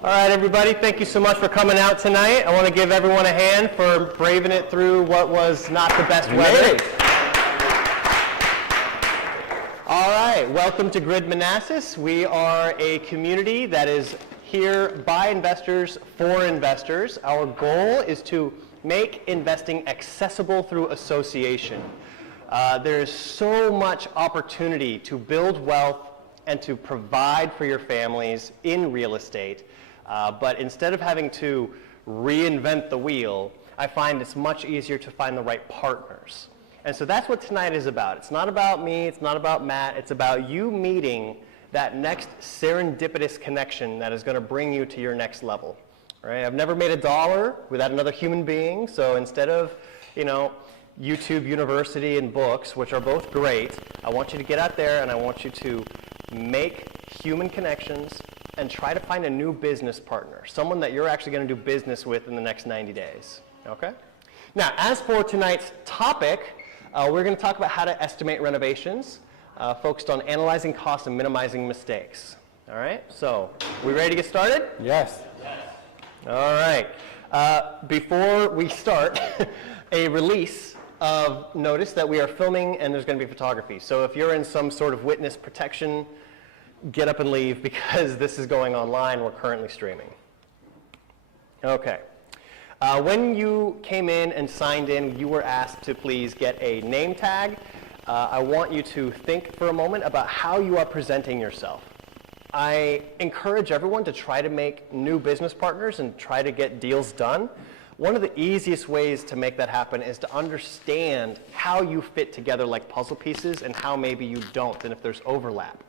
All right, everybody, thank you so much for coming out tonight. I want to give everyone a hand for braving it through what was not the best weather. All right, welcome to Grid Manassas. We are a community that is here by investors for investors. Our goal is to make investing accessible through association. There's so much opportunity to build wealth and to provide for your families in real estate. But instead of having to reinvent the wheel, I find it's much easier to find the right partners. And so that's what tonight is about. It's not about me, it's not about Matt, it's about you meeting that next serendipitous connection that is going to bring you to your next level. Right? I've never made a dollar without another human being, so instead of, YouTube University and books, which are both great, I want you to get out there and I want you to make human connections and try to find a new business partner, someone that you're actually going to do business with in the next 90 days, okay? Now, as for tonight's topic, we're going to talk about how to estimate renovations, focused on analyzing costs and minimizing mistakes. All right, so we ready to get started? Yes. All right. Before we start, a release of notice that we are filming and there's going to be photography. So if you're in some sort of witness protection, get up and leave because this is going online. We're currently streaming. Okay. When you came in and signed in, you were asked to please get a name tag. I want you to think for a moment about how you are presenting yourself. I encourage everyone to try to make new business partners and try to get deals done. One of the easiest ways to make that happen is to understand how you fit together like puzzle pieces and how maybe you don't, and if there's overlap.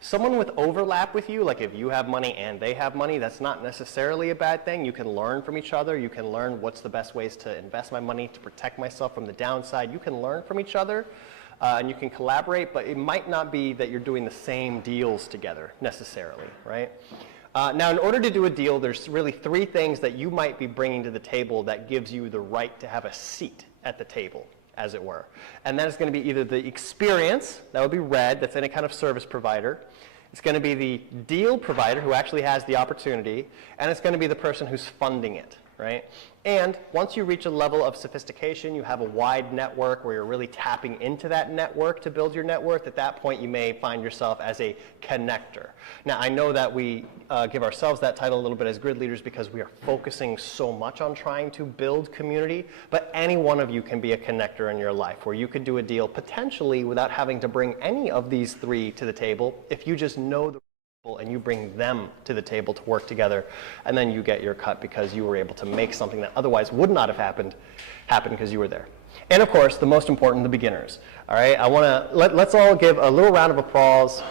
Someone with overlap with you, like if you have money and they have money, that's not necessarily a bad thing. You can learn from each other. You can learn what's the best ways to invest my money to protect myself from the downside. You can learn from each other and you can collaborate, but it might not be that you're doing the same deals together necessarily, right? Now, in order to do a deal, there's really three things that you might be bringing to the table that gives you the right to have a seat at the table, as it were. And that is going to be either the experience, that would be red, that's any kind of service provider. It's going to be the deal provider who actually has the opportunity, and it's going to be the person who's funding it, right? And once you reach a level of sophistication, you have a wide network where you're really tapping into that network to build your net worth. At that point, you may find yourself as a connector. Now, I know that we give ourselves that title a little bit as grid leaders because we are focusing so much on trying to build community, but any one of you can be a connector in your life where you could do a deal potentially without having to bring any of these three to the table if you just know the and you bring them to the table to work together, and then you get your cut because you were able to make something that otherwise would not have happened because you were there. And of course, the most important, the beginners. All right, I want to let's all give a little round of applause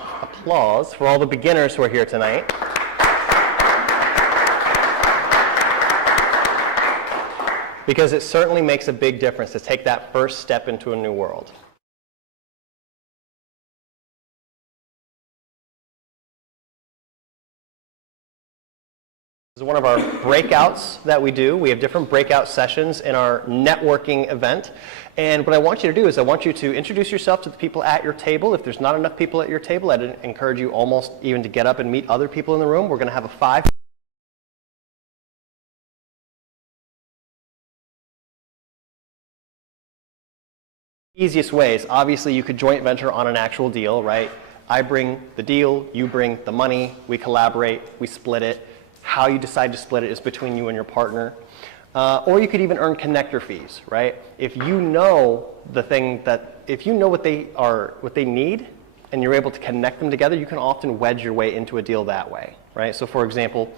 for all the beginners who are here tonight. Because it certainly makes a big difference to take that first step into a new world. This is one of our breakouts that we do. We have different breakout sessions in our networking event. And what I want you to do is I want you to introduce yourself to the people at your table. If there's not enough people at your table, I'd encourage you almost even to get up and meet other people in the room. We're going to have a 5. Easiest ways, obviously you could joint venture on an actual deal, right? I bring the deal, you bring the money, we collaborate, we split it. How you decide to split it is between you and your partner. Or you could even earn connector fees, right? If you know if you know what they need and you're able to connect them together, you can often wedge your way into a deal that way, right? So for example,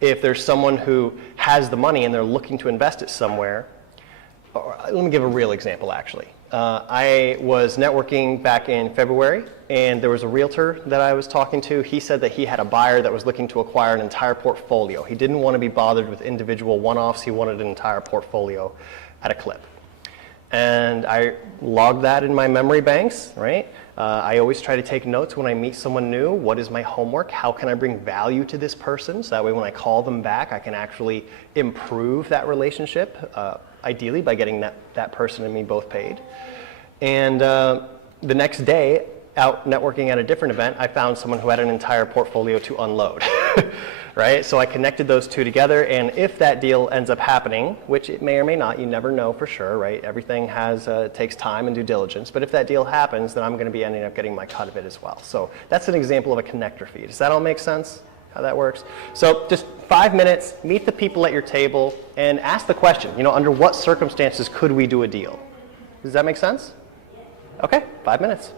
if there's someone who has the money and they're looking to invest it somewhere, let me give a real example actually. I was networking back in February, and there was a realtor that I was talking to. He said that he had a buyer that was looking to acquire an entire portfolio. He didn't want to be bothered with individual one-offs. He wanted an entire portfolio at a clip. And I logged that in my memory banks, right? I always try to take notes when I meet someone new. What is my homework? How can I bring value to this person? So that way when I call them back, I can actually improve that relationship, ideally by getting that person and me both paid. And the next day, out networking at a different event, I found someone who had an entire portfolio to unload, right? So I connected those two together, and if that deal ends up happening, which it may or may not, you never know for sure, right? Everything takes time and due diligence, but if that deal happens, then I'm going to be ending up getting my cut of it as well. So that's an example of a connector fee. Does that all make sense, how that works? So just 5 minutes, meet the people at your table, and ask the question, under what circumstances could we do a deal? Does that make sense? Okay, 5 minutes.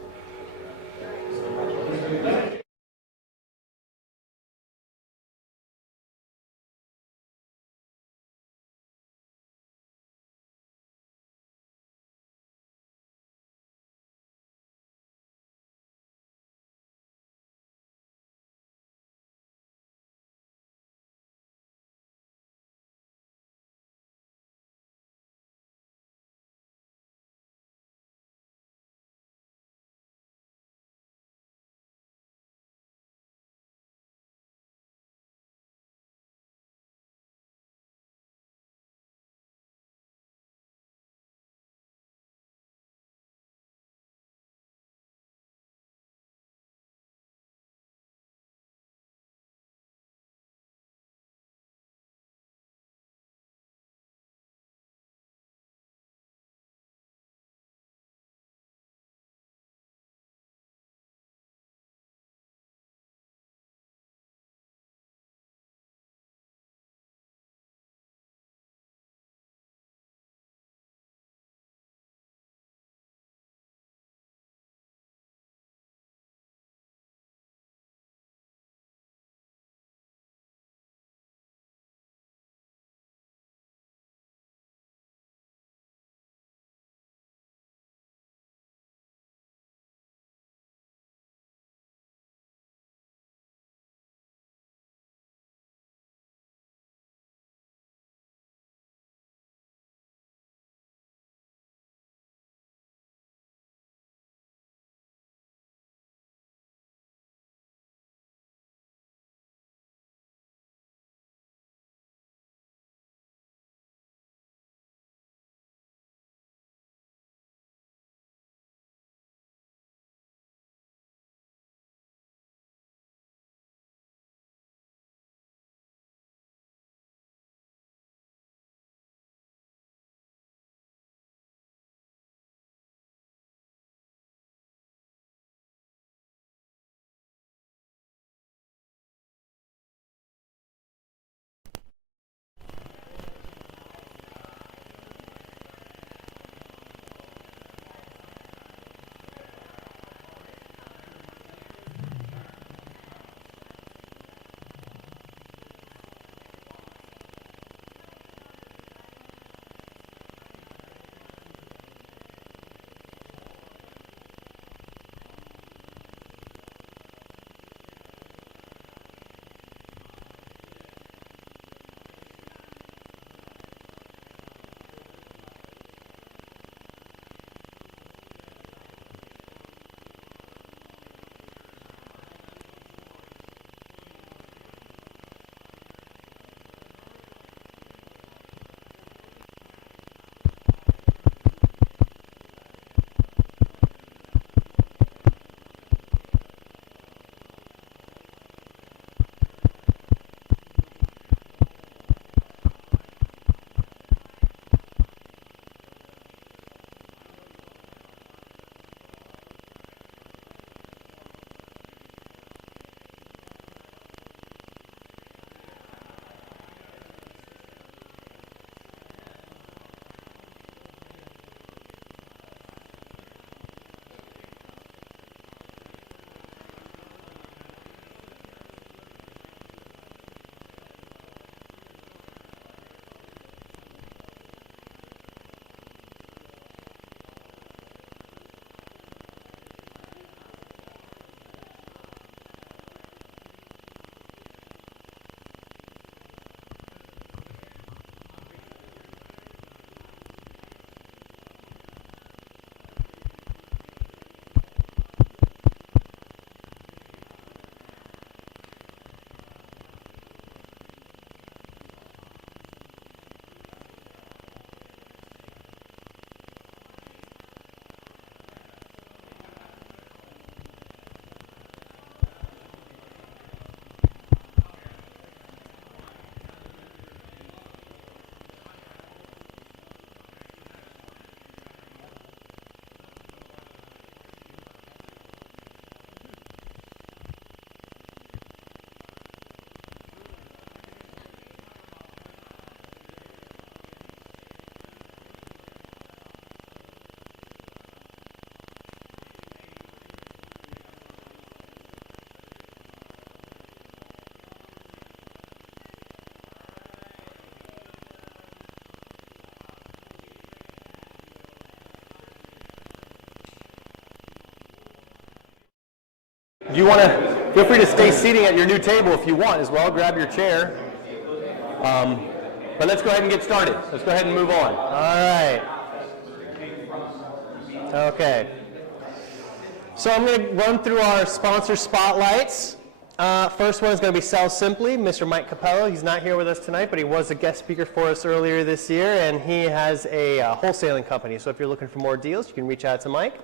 Do you want to, feel free to stay seating at your new table if you want as well. Grab your chair. But let's go ahead and get started. Let's go ahead and move on. All right. Okay. So I'm going to run through our sponsor spotlights. First one is going to be Sell Simply, Mr. Mike Capello. He's not here with us tonight, but he was a guest speaker for us earlier this year, and he has a wholesaling company. So if you're looking for more deals, you can reach out to Mike.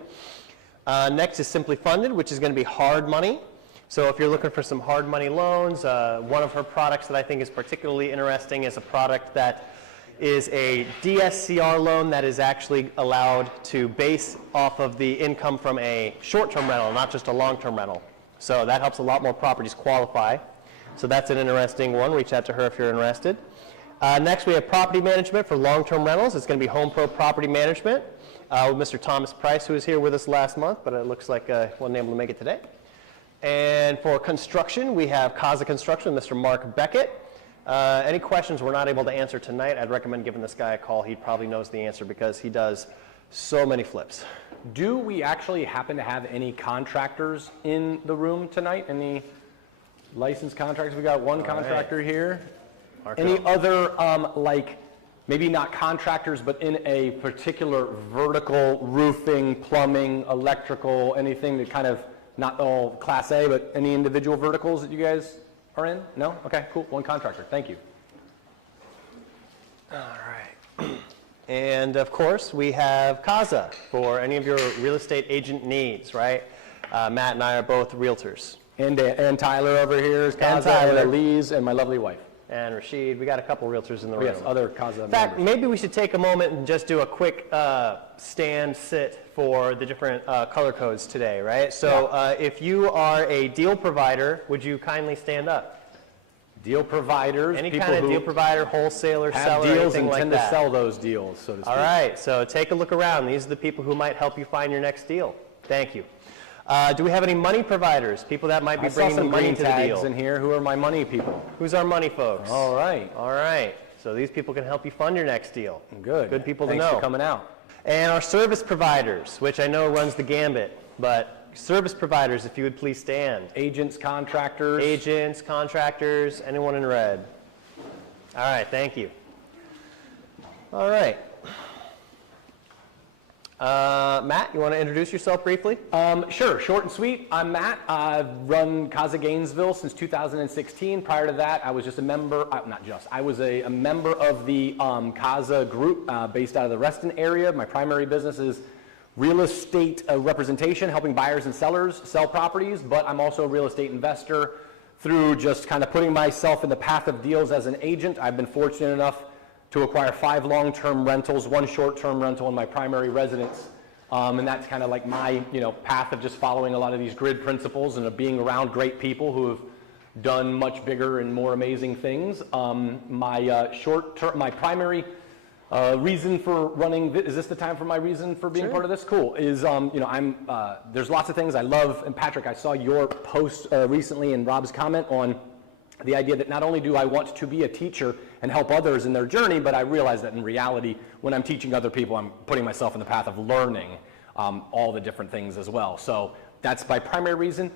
Next is Simply Funded, which is going to be hard money. So if you're looking for some hard money loans, one of her products that I think is particularly interesting is a product that is a DSCR loan that is actually allowed to base off of the income from a short-term rental, not just a long-term rental. So that helps a lot more properties qualify. So that's an interesting one. Reach out to her if you're interested. Next, we have property management for long-term rentals. It's going to be Home Pro Property Management with Mr. Thomas Price, who was here with us last month, but it looks like wasn't able to make it today. And for construction, we have Kaza Construction, Mr. Mark Beckett. Any questions we're not able to answer tonight, I'd recommend giving this guy a call. He probably knows the answer because he does so many flips. Do we actually happen to have any contractors in the room tonight? Any licensed contractors? We got one contractor here. Marco. Any other, like, maybe not contractors, but in a particular vertical, roofing, plumbing, electrical, anything that kind of, not all Class A, but any individual verticals that you guys are in? No? Okay, cool. One contractor. Thank you. All right. And of course, we have Kaza for any of your real estate agent needs, right? Matt and I are both realtors. And Tyler over here is Kaza, and Tyler. Elise, and my lovely wife. And Rashid. We got a couple realtors in the room. Yes, other Kaza In fact, members. maybe we should take a moment and just do a quick stand sit for the different color codes today, right? So if you are a deal provider, would you kindly stand up? Deal providers, Any people kind of who deal provider, wholesaler, have seller, deals anything and like tend that. to sell those deals, so to speak. All right, so take a look around. These are the people who might help you find your next deal. Thank you. Do we have any money providers? People that might be I saw bringing the some money green to the tags deal. in here. Who are my money people? Who's our money folks? All right. All right. So these people can help you fund your next deal. Good. Good people Thanks to know. for coming out. And our service providers, which I know runs the gambit, but service providers, if you would please stand. Agents, contractors. Agents, contractors, anyone in red. All right, thank you. All right. Matt, you want to introduce yourself briefly? Sure, short and sweet. I'm Matt. I've run Kaza Gainesville since 2016. Prior to that, I was just a member, I was a member of the Kaza group based out of the Reston area. My primary business is real estate representation, helping buyers and sellers sell properties, but I'm also a real estate investor. Through just kind of putting myself in the path of deals as an agent, I've been fortunate enough to acquire 5 long-term rentals, 1 short-term rental in my primary residence. And that's kind of like my path of just following a lot of these grid principles and of being around great people who have done much bigger and more amazing things. My primary reason for running, is this the time for my reason for being Sure. part of this? Cool. Is, there's lots of things I love. And Patrick, I saw your post recently and Rob's comment on the idea that not only do I want to be a teacher and help others in their journey, but I realize that in reality, when I'm teaching other people, I'm putting myself in the path of learning all the different things as well. So that's my primary reason.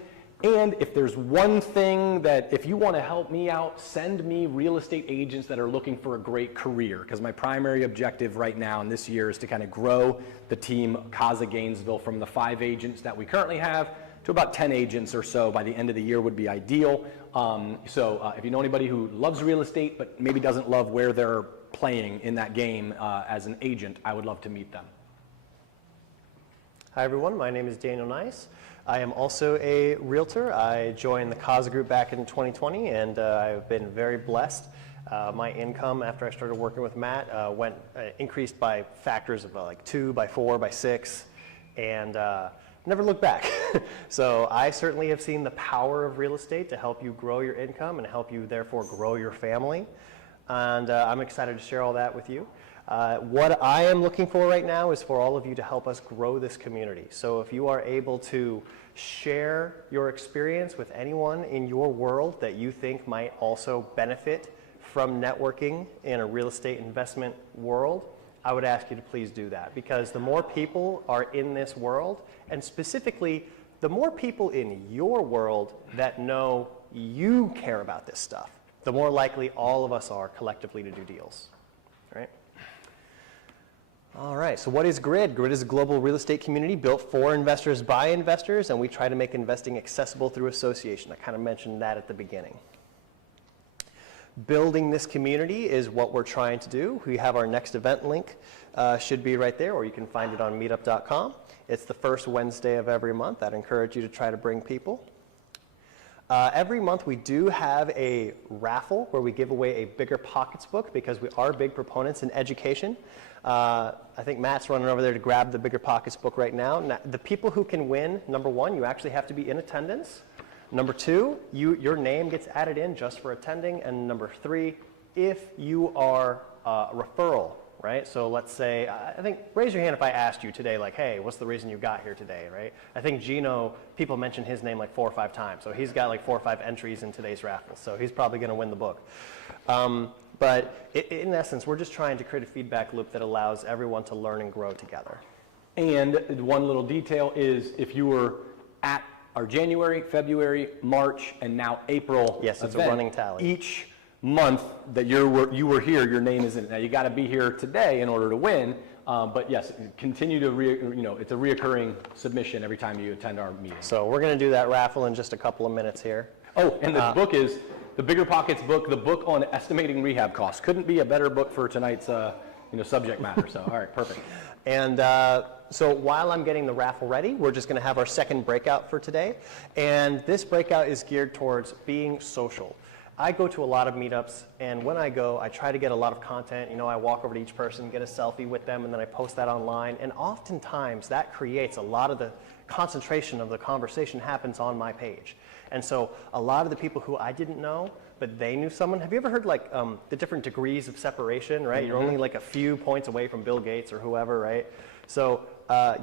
And if there's one thing that, if you want to help me out, send me real estate agents that are looking for a great career, because my primary objective right now and this year is to kind of grow the team Kaza Gainesville from the 5 agents that we currently have to about 10 agents or so by the end of the year would be ideal. If you know anybody who loves real estate but maybe doesn't love where they're playing in that game as an agent, I would love to meet them. Hi everyone, my name is Daniel Nice. I am also a realtor. I joined the Kaza Group back in 2020 and I've been very blessed. My income after I started working with Matt increased by factors of like 2, by 4, by 6, and never looked back. So I certainly have seen the power of real estate to help you grow your income and help you therefore grow your family. And I'm excited to share all that with you. What I am looking for right now is for all of you to help us grow this community. So if you are able to share your experience with anyone in your world that you think might also benefit from networking in a real estate investment world, I would ask you to please do that, because the more people are in this world, and specifically the more people in your world that know you care about this stuff, the more likely all of us are collectively to do deals, right? All right, so what is GRID? GRID is a global real estate community built for investors by investors, and we try to make investing accessible through association. I kind of mentioned that at the beginning. Building this community is what we're trying to do. We have our next event link, should be right there, or you can find it on meetup.com. It's the first Wednesday of every month. I'd encourage you to try to bring people. Every month we do have a raffle where we give away a Bigger Pockets book because we are big proponents in education. I think Matt's running over there to grab the Bigger Pockets book right now. Now, the people who can win, number one, you actually have to be in attendance. Number two, your name gets added in just for attending. And number three, if you are a referral, right? So let's say, I think, raise your hand if I asked you today, like, hey, what's the reason you got here today, right? I think Gino, people mention his name like 4 or 5 times. So he's got like 4 or 5 entries in today's raffle. So he's probably going to win the book. But in essence, we're just trying to create a feedback loop that allows everyone to learn and grow together. And one little detail is if you were at our January, February, March, and now April Yes, it's event, a running tally. Each month that you were here, your name is in it. Now you got to be here today in order to win. But yes, continue to it's a reoccurring submission every time you attend our meeting. So we're going to do that raffle in just a couple of minutes here. Oh, and the book is the Bigger Pockets book, the book on estimating rehab costs. Couldn't be a better book for tonight's subject matter. So all right, perfect. And so while I'm getting the raffle ready, we're just going to have our second breakout for today. And this breakout is geared towards being social. I go to a lot of meetups, and when I go, I try to get a lot of content. I walk over to each person, get a selfie with them, and then I post that online. And oftentimes, that creates a lot of the concentration of the conversation happens on my page. And so a lot of the people who I didn't know, but they knew someone. Have you ever heard like the different degrees of separation, right? Mm-hmm. You're only like a few points away from Bill Gates or whoever, right? So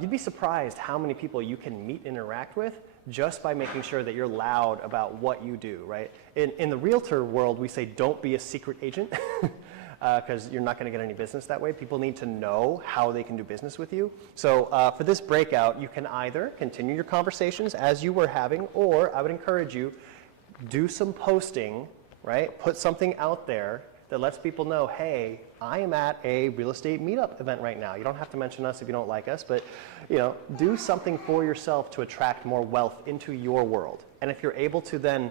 you'd be surprised how many people you can meet and interact with just by making sure that you're loud about what you do, right? In the realtor world, we say don't be a secret agent because you're not going to get any business that way. People need to know how they can do business with you. So for this breakout, you can either continue your conversations as you were having, or I would encourage you, do some posting, right? Put something out there that lets people know, hey, I am at a real estate meetup event right now. You don't have to mention us if you don't like us, but do something for yourself to attract more wealth into your world. And if you're able to then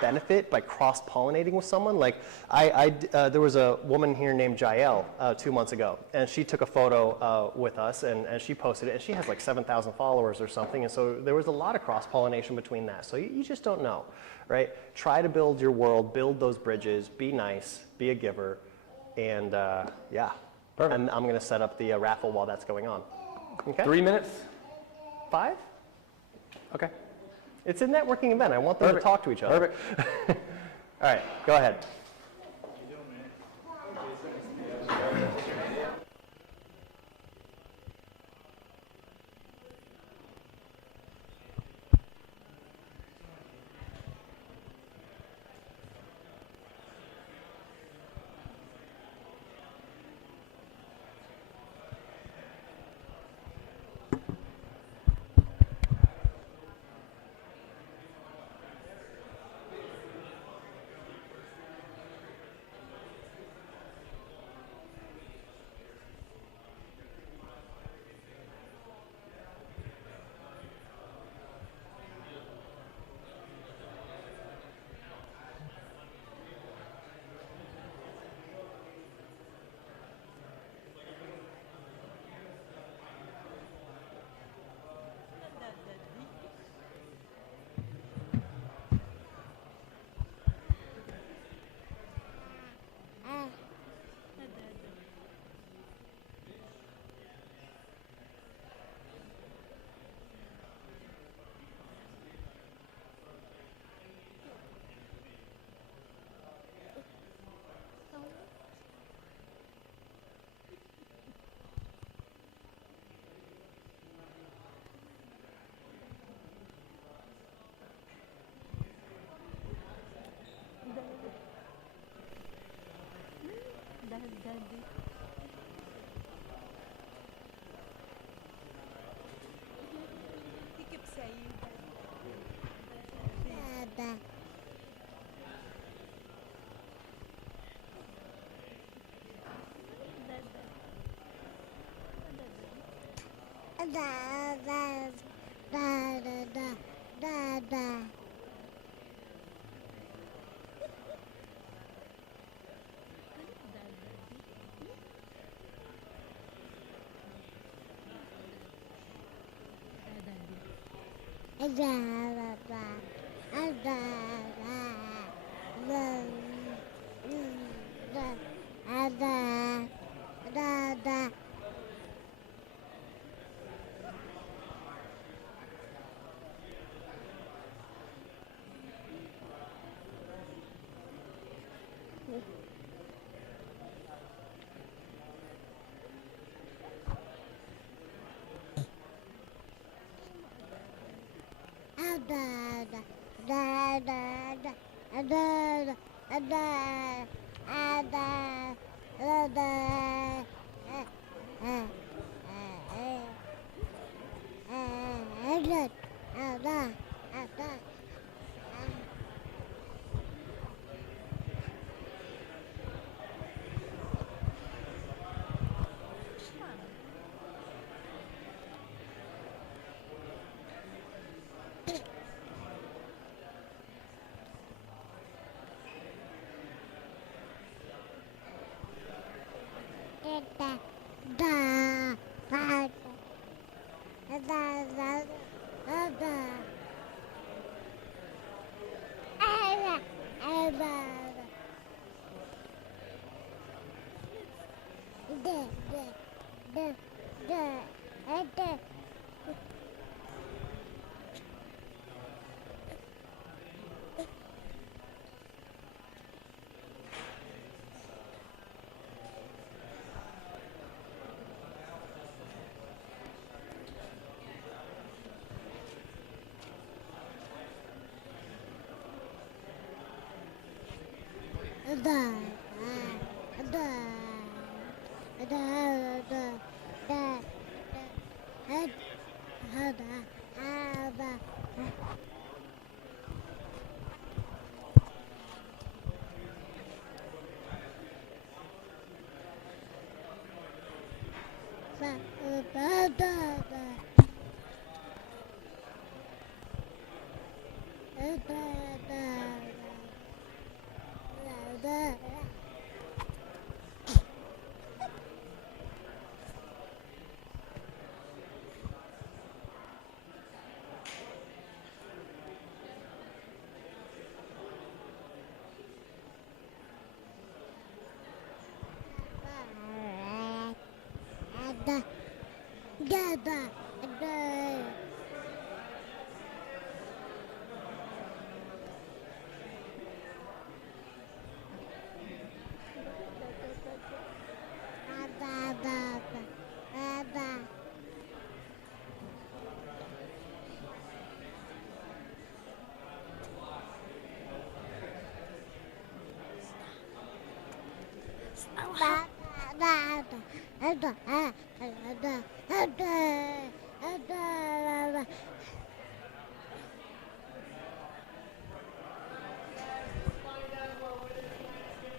benefit by cross-pollinating with someone, like there was a woman here named Jael 2 months ago, and she took a photo with us, and she posted it, and she has like 7,000 followers or something, and so there was a lot of cross-pollination between that. So you just don't know, right? Try to build your world, build those bridges, be nice, be a giver, and yeah. Perfect. And I'm going to set up the raffle while that's going on. Okay? 3 minutes? 5? Okay. It's a networking event. I want them Perfect. to talk to each other. Perfect. All right, go ahead.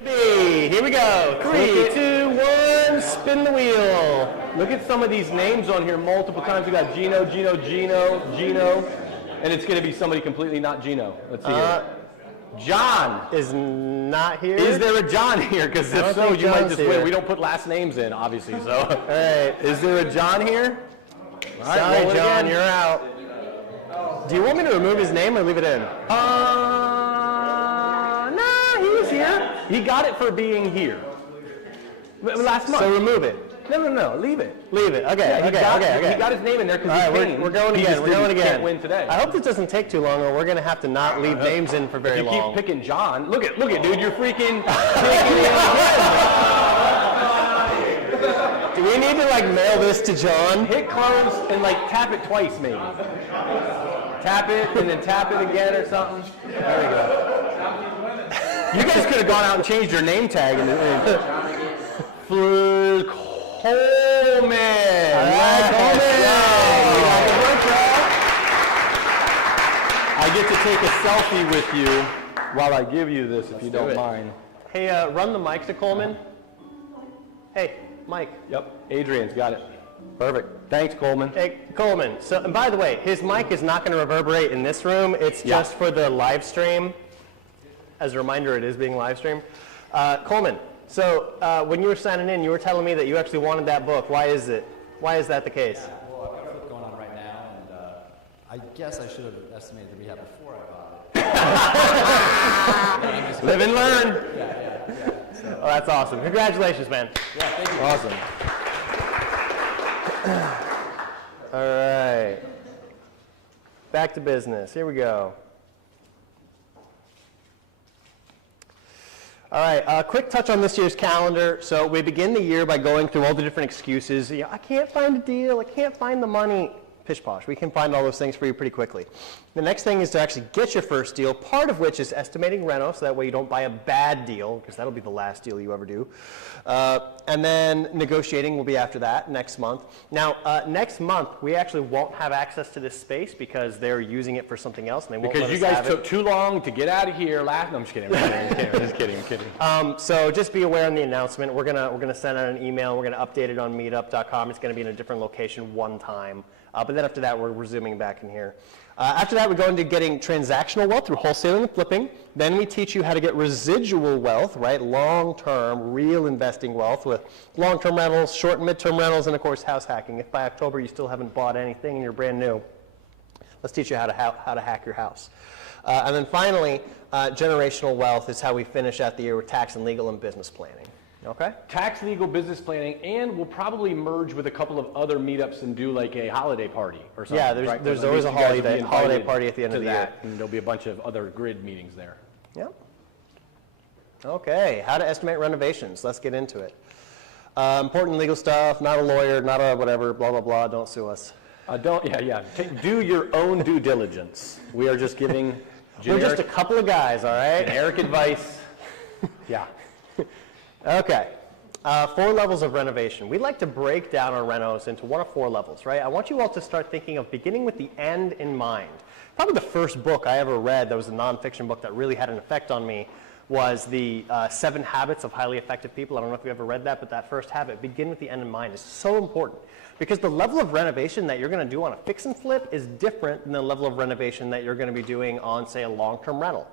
Here we go. 3, 2, 1, spin the wheel. Look at some of these names on here multiple times. We got Gino, Gino, Gino, Gino, and it's going to be somebody completely not Gino. Let's see here. John Is not here. Is there a John here? Because I if don't so, think you might John's just here. win. We don't put last names in, obviously. So, All right. is there a John here? All right, Sorry, roll it John, again. you're out. Do you want me to remove his name or leave it in? No, he's here. He got it for being here. Last month. So remove it. No, leave it. Leave it. Okay, Yeah, okay. he got his name in there because All right, he came. we're going He again. just We're going didn't- again. Can't win today. I hope this doesn't take too long, or we're going to have to not leave names in for very If you long. keep picking John, look at, dude, you're freaking. Do we need to like mail this to John? Hit close and like tap it twice, maybe. Tap it and then tap it again or something. There we go. You guys could have gone out and changed your name tag and for Coleman. I get to take a selfie with you while I give you this, if you don't it. mind. Hey, run the mic to Coleman. Hey, Mike. Yep, Adrian's got it. Perfect. Thanks, Coleman. Hey, Coleman, so, and by the way, his mic is not going to reverberate in this room. It's just for the live stream. As a reminder, it is being live streamed. Coleman, so when you were signing in, you were telling me that you actually wanted that book. Why is it? Why is that the case? Yeah, well, I've got a flip going on right now, and I guess I should have estimated the rehab before I bought it. Live and learn. Yeah. So, Oh, that's awesome. Congratulations, man. yeah, thank you. Awesome. All right. Back to business. Here we go. All right, quick touch on this year's calendar. So we begin the year by going through all the different excuses. You know, I can't find a deal, I can't find the money. Pish posh, we can find all those things for you pretty quickly. The next thing is to actually get your first deal, part of which is estimating reno, so that way you don't buy a bad deal, because that'll be the last deal you ever do. And then negotiating will be after that, next month. Now, next month, we actually won't have access to this space because they're using it for something else, and they won't Because let you us guys have took it. too long to get out of here last. No, I'm just kidding. I'm kidding. So just be aware in the announcement. We're gonna send out an email. We're gonna update it on meetup.com. It's gonna be in a different location one time. But then after that, we're resuming back in here. After that, we go into getting transactional wealth through wholesaling and flipping. Then we teach you how to get residual wealth, right? Long-term, real investing wealth with long-term rentals, short and mid-term rentals, and of course, house hacking. If by October you still haven't bought anything and you're brand new, let's teach you how to hack your house. And then finally, generational wealth is how we finish out the year with tax and legal and business planning. Okay? Tax, legal, business planning, and we'll probably merge with a couple of other meetups and do like a holiday party or something. Yeah, right? there's At always least a you guys will be holiday invited party at the end of to the year. that, and there'll be a bunch of other grid meetings there. Yep. Okay, how to estimate renovations. Let's get into it. Important legal stuff, not a lawyer, not a whatever, blah, blah, blah, don't sue us. Do your own due diligence. We are just giving We're just a couple of guys, all right? generic advice. Yeah. Okay. 4 levels of renovation. We'd like to break down our renos into one of 4 levels, right? I want you all to start thinking of beginning with the end in mind. Probably the first book I ever read that was a nonfiction book that really had an effect on me was the 7 Habits of Highly Effective People. I don't know if you ever read that, but that first habit, begin with the end in mind, is so important. Because the level of renovation that you're going to do on a fix and flip is different than the level of renovation that you're going to be doing on, say, a long-term rental.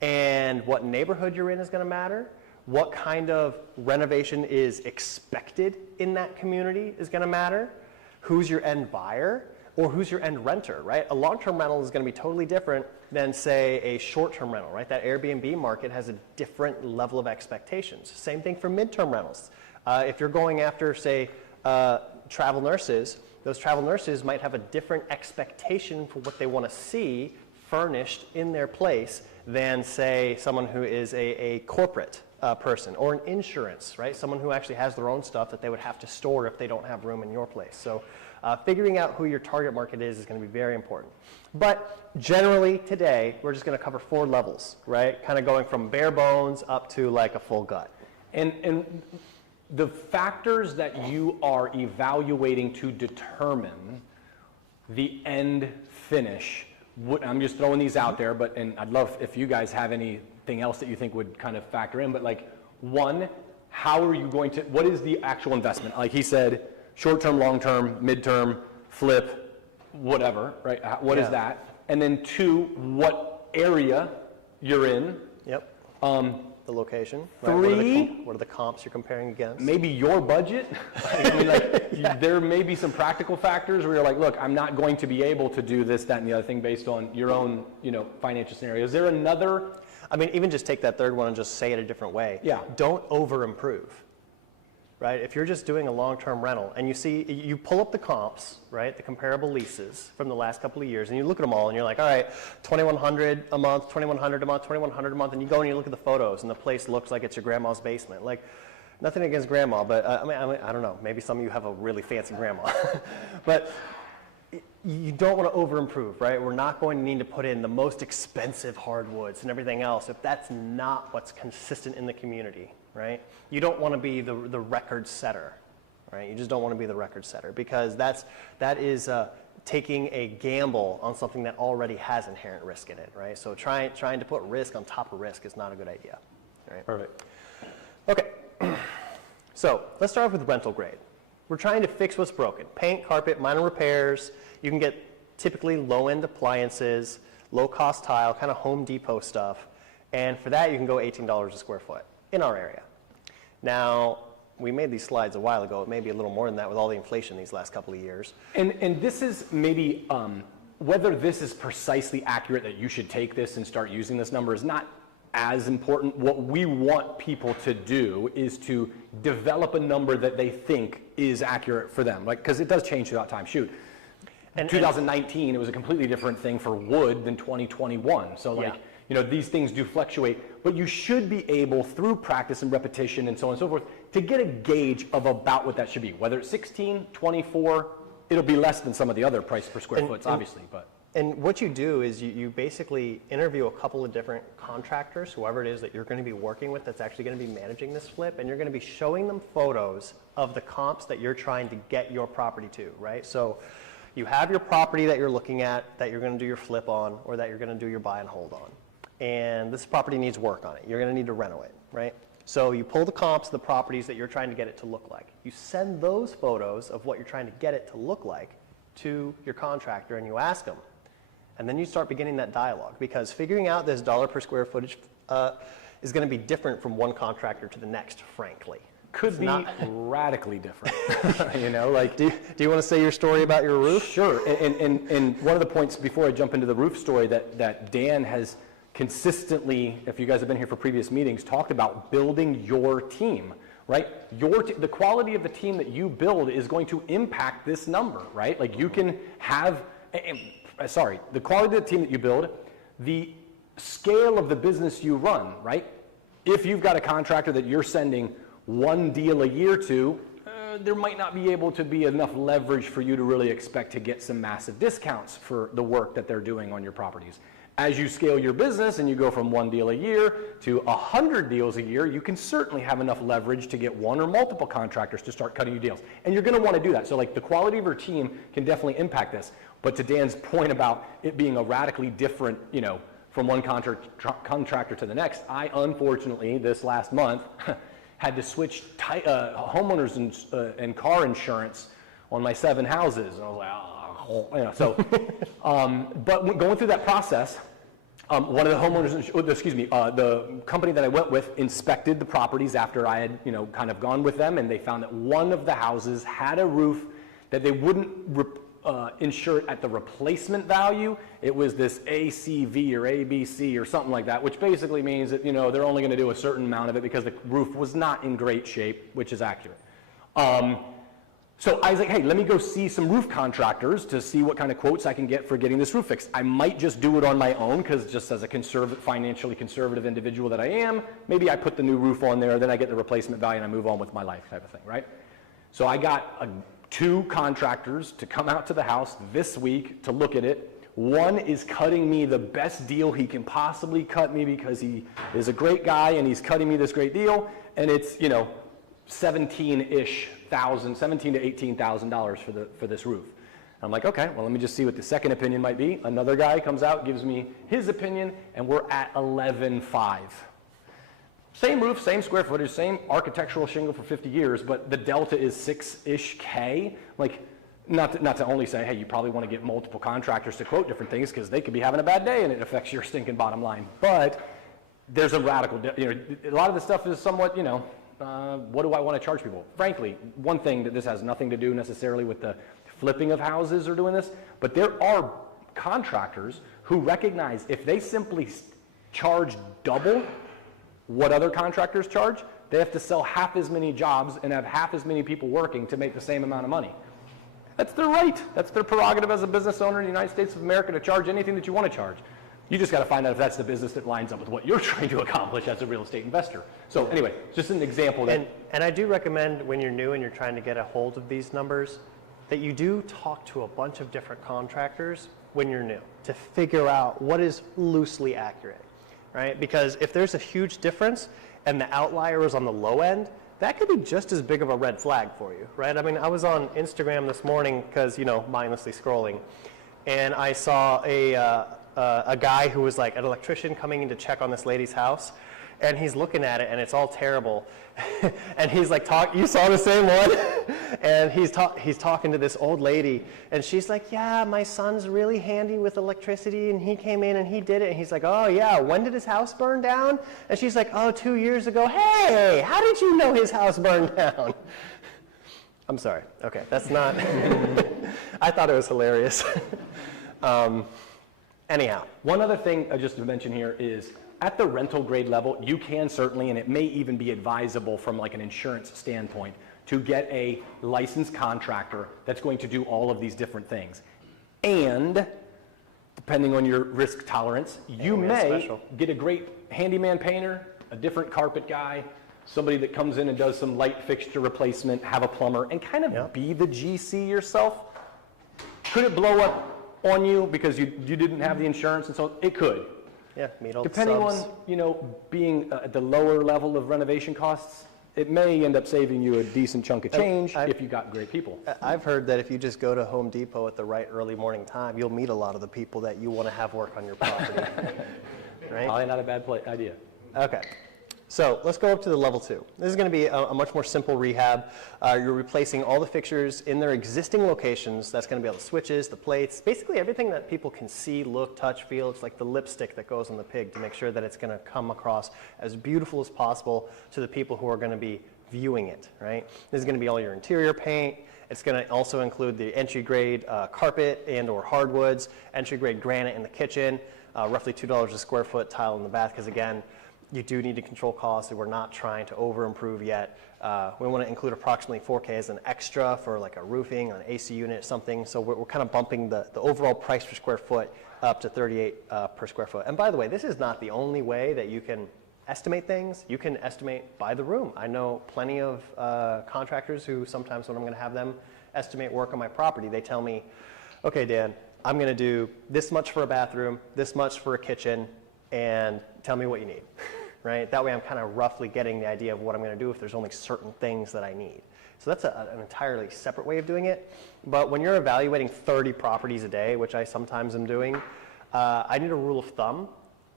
And what neighborhood you're in is going to matter. What kind of renovation is expected in that community is going to matter. Who's your end buyer or who's your end renter, right? A long-term rental is going to be totally different than, say, a short-term rental, right? That Airbnb market has a different level of expectations. Same thing for mid-term rentals. If you're going after, say, travel nurses, those travel nurses might have a different expectation for what they want to see furnished in their place than, say, someone who is a corporate person, or an insurance, right? Someone who actually has their own stuff that they would have to store if they don't have room in your place. So figuring out who your target market is going to be very important. But generally today, we're just going to cover 4 levels, right? Kind of going from bare bones up to like a full gut. And the factors that you are evaluating to determine the end finish, I'm just throwing these out there, and I'd love if you guys have anything else that you think would kind of factor in, but like, 1, how are you going to, what is the actual investment? Like he said, short-term, long-term, mid-term, flip, whatever, right? What is that? And then 2, what area you're in. Yep. The location. 3, what are the comps you're comparing against? maybe your budget. I mean, like, there may be some practical factors where you're like, look, I'm not going to be able to do this, that, and the other thing based on your own, financial scenario. Is there another? I mean, even just take that third one and just say it a different way. Yeah. Don't over-improve, right? If you're just doing a long-term rental and you pull up the comps, right, the comparable leases from the last couple of years, and you look at them all and you're like, all right, $2,100 a month, $2,100 a month, $2,100 a month, and you go and you look at the photos and the place looks like it's your grandma's basement. Like, nothing against grandma, but I mean, I don't know, maybe some of you have a really fancy grandma. But you don't want to over-improve, right? We're not going to need to put in the most expensive hardwoods and everything else if that's not what's consistent in the community, right? You don't want to be the record setter, right? You just don't want to be the record setter because that is taking a gamble on something that already has inherent risk in it, right? So trying to put risk on top of risk is not a good idea, right? Perfect. Okay, so let's start off with rental grade. We're trying to fix what's broken. Paint, carpet, minor repairs. You can get typically low-end appliances, low-cost tile, kind of Home Depot stuff. And for that, you can go $18 a square foot in our area. Now, we made these slides a while ago. It may be a little more than that with all the inflation these last couple of years. And this is maybe, whether this is precisely accurate that you should take this and start using this number is not as important. What we want people to do is to develop a number that they think is accurate for them, like, because it does change throughout time. Shoot, in 2019, it was a completely different thing for wood than 2021. So like, you know, these things do fluctuate, but you should be able, through practice and repetition and so on and so forth, to get a gauge of about what that should be. Whether it's 16, 24, it'll be less than some of the other price per square foot, obviously, but. And what you do is you basically interview a couple of different contractors, whoever it is that you're going to be working with that's actually going to be managing this flip, and you're going to be showing them photos of the comps that you're trying to get your property to, right? So you have your property that you're looking at, that you're going to do your flip on, or that you're going to do your buy and hold on. And this property needs work on it. You're going to need to reno it, right? So you pull the comps of the properties that you're trying to get it to look like. You send those photos of what you're trying to get it to look like to your contractor, and you ask them. And then you start beginning that dialogue, because figuring out this dollar per square footage is going to be different from one contractor to the next, frankly. Could be radically different, you know, like. Do you want to say your story about your roof? Sure, and one of the points before I jump into the roof story that Dan has consistently, if you guys have been here for previous meetings, talked about building your team, right? The quality of the team that you build is going to impact this number, right? Like you can have, the quality of the team that you build, the scale of the business you run, right? If you've got a contractor that you're sending one deal a year to, there might not be able to be enough leverage for you to really expect to get some massive discounts for the work that they're doing on your properties. As you scale your business and you go from one deal a year to 100 deals a year, you can certainly have enough leverage to get one or multiple contractors to start cutting you deals. And you're going to want to do that. So like the quality of your team can definitely impact this. But to Dan's point about it being a radically different, you know, from one contractor to the next, I unfortunately this last month had to switch homeowners and car insurance on my 7 houses. And I was like, oh, you know, so, but going through that process, one of the homeowners, the company that I went with inspected the properties after I had, you know, kind of gone with them, and they found that one of the houses had a roof that they wouldn't insure it at the replacement value. It was this ACV or ABC or something like that, which basically means that, you know, they're only going to do a certain amount of it because the roof was not in great shape, which is accurate. So I was like, hey, let me go see some roof contractors to see what kind of quotes I can get for getting this roof fixed. I might just do it on my own, because just as a financially conservative individual that I am, maybe I put the new roof on there, then I get the replacement value and I move on with my life type of thing, right? So I got 2 contractors to come out to the house this week to look at it. One is cutting me the best deal he can possibly cut me because he is a great guy and he's cutting me this great deal, and it's, you know, $17,000 to $18,000 for this roof. I'm like, okay, well, let me just see what the second opinion might be. Another guy comes out, gives me his opinion, and we're at $11,500. Same roof, same square footage, same architectural shingle for 50 years, but the delta is 6-ish K. Like, not to only say, hey, you probably want to get multiple contractors to quote different things because they could be having a bad day and it affects your stinking bottom line. But there's a radical, you know, a lot of the stuff is somewhat, you know, what do I want to charge people? Frankly, one thing that this has nothing to do necessarily with the flipping of houses or doing this, but there are contractors who recognize if they simply charge double what other contractors charge, they have to sell half as many jobs and have half as many people working to make the same amount of money. That's their right. That's their prerogative as a business owner in the United States of America to charge anything that you want to charge. You just got to find out if that's the business that lines up with what you're trying to accomplish as a real estate investor. So anyway, just an example. And I do recommend when you're new and you're trying to get a hold of these numbers, that you do talk to a bunch of different contractors when you're new to figure out what is loosely accurate, right? Because if there's a huge difference and the outlier is on the low end, that could be just as big of a red flag for you, right? I mean, I was on Instagram this morning because, you know, mindlessly scrolling, and I saw a guy who was like an electrician coming in to check on this lady's house, and he's looking at it, and it's all terrible. And he's like, you saw the same one? And he's talking to this old lady, and she's like, yeah, my son's really handy with electricity, and he came in and he did it. And he's like, oh yeah, when did his house burn down? And she's like, oh, 2 years ago. Hey, how did you know his house burned down? I'm sorry. Okay, that's not, I thought it was hilarious. Anyhow. One other thing just to mention here is at the rental grade level, you can certainly, and it may even be advisable from like an insurance standpoint, to get a licensed contractor that's going to do all of these different things. And depending on your risk tolerance, you may get a great handyman painter, a different carpet guy, somebody that comes in and does some light fixture replacement, have a plumber, and kind of be the GC yourself. Could it blow up on you because you didn't have the insurance and so on? It could. Yeah, meet all the Depending subs. on, being at the lower level of renovation costs, it may end up saving you a decent chunk of change if you got great people. I've heard that if you just go to Home Depot at the right early morning time, you'll meet a lot of the people that you want to have work on your property. Right? Probably not a bad idea. Okay. So let's go up to the level 2. This is going to be a much more simple rehab. You're replacing all the fixtures in their existing locations. That's going to be all the switches, the plates, basically everything that people can see, look, touch, feel. It's like the lipstick that goes on the pig to make sure that it's going to come across as beautiful as possible to the people who are going to be viewing it, right? This is going to be all your interior paint. It's going to also include the entry-grade carpet and or hardwoods, entry-grade granite in the kitchen, roughly $2 a square foot tile in the bath, because again, you do need to control costs, and we're not trying to over-improve yet. We want to include approximately 4K as an extra for like a roofing, an AC unit, or something. So we're kind of bumping the overall price per square foot up to $38 per square foot. And by the way, this is not the only way that you can estimate things. You can estimate by the room. I know plenty of contractors who sometimes when I'm going to have them estimate work on my property, they tell me, okay, Dan, I'm going to do this much for a bathroom, this much for a kitchen, and tell me what you need. Right? That way I'm kind of roughly getting the idea of what I'm going to do if there's only certain things that I need. So that's an entirely separate way of doing it. But when you're evaluating 30 properties a day, which I sometimes am doing, I need a rule of thumb